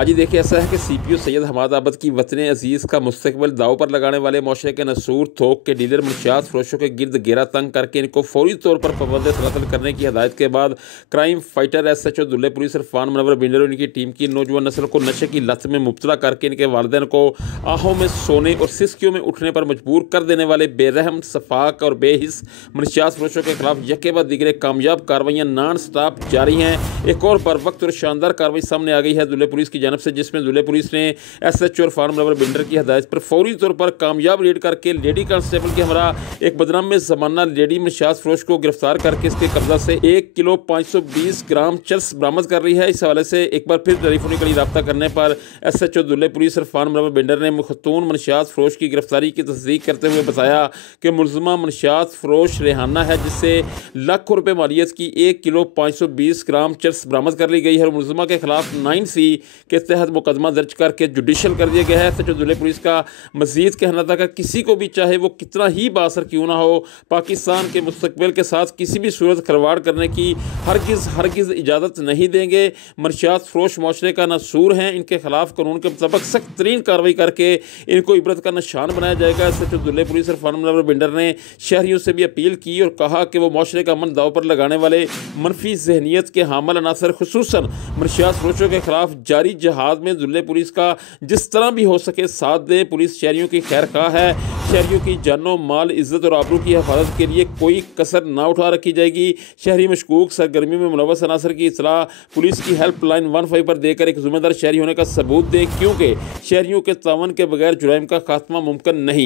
आज ही देखिए ऐसा है कि सीपीओ सैयद हमाद आबद की वतन अजीज़ का मुस्तकबिल दाव पर लगाने वाले मौशरे के नसूर थोक के डीलर मुनशियात फरोशों के गिरद घेरा तंग करके इनको फौरी तौर पर पाबंद तलातल करने की हदायत के बाद crime fighter SHO Dulle police Irfan Munawwar Binder और इनकी टीम की नौजवान नस्ल को नशे की लत में मुब्तला करके इनके वालिदैन को आहों में सोने और सिस्कियों में उठने पर मजबूर कर देने वाले बेरहम सफाक और बेहिस मुनशियात फरोशों के खिलाफ यके बाद दीगरे कामयाब कार्रवाइयाँ नॉन स्टॉप जारी हैं। एक और बर वक्त और शानदार कार्रवाई सामने आ गई है दुल्ले पुलिस की जानब से, जिसमें दुल्ले पुलिस ने SHO इरफान मुनव्वर बिंडर की हदायत पर फौरी तौर पर कामयाब रेड करके लेडी कांस्टेबल के हमरा एक बदनाम में जमाना लेडी मुनशियात फरोश को गिरफ्तार करके इसके कब्जा से 1 किलो 520 ग्राम चरस बरामद कर रही है। इस हवाले से एक बार फिर टेलीफोनिकली रब्ता करने पर SHO दुल्ले पुलिस इरफान मुनव्वर बिंडर ने मुखतून मुनशियात फरोश की गिरफ्तारी की तस्दीक करते हुए बताया कि मुलजमा मुनशियात फरोश रेहाना है, जिससे लाखों रुपये मालियत की 1 किलो 520 ग्राम चरस बरामद कर ली गई है और मुलजमा के खिलाफ 9C के तहत मुकदमा दर्ज करके जुडिशल कर दिया गया है। SHO दुल्ले पुलिस का मजीद कहना था कि किसी को भी चाहे वो कितना ही बासर क्यों ना हो, पाकिस्तान के मुस्तकबिल के साथ किसी भी सूरत खिलवाड़ करने की हरगिज़ इजाज़त नहीं देंगे। मुनशियात फरोश माशरे का नसूर हैं, इनके खिलाफ कानून के मुताबिक सख्त तरीन कार्रवाई करके इनको इबरत का निशान बनाया जाएगा। SHO दुल्ले पुलिस इरफान मुनव्वर बिंडर ने शहरियों से भी अपील की और कहा कि वो माशरे का अमन दाव पर लगाने वाले मनफी जहनीत के हामिल अनासर खुसूसन मुनशियात फरोशों के खिलाफ जारी जहाद में दुल्ले पुलिस का जिस तरह भी हो सके साथ दे। पुलिस शहरियों की खैर खा है, शहरियों की जानो माल इज्जत और आबरू की हिफाजत के लिए कोई कसर ना उठा रखी जाएगी। शहरी मशकूक सरगर्मियों में मुलव्वस अनासर की इत्तला पुलिस की हेल्पलाइन 15 पर देकर एक जिम्मेदार शहरी होने का सबूत दें, क्योंकि शहरियों के तावन के बगैर जुराइम का खात्मा मुमकिन नहीं।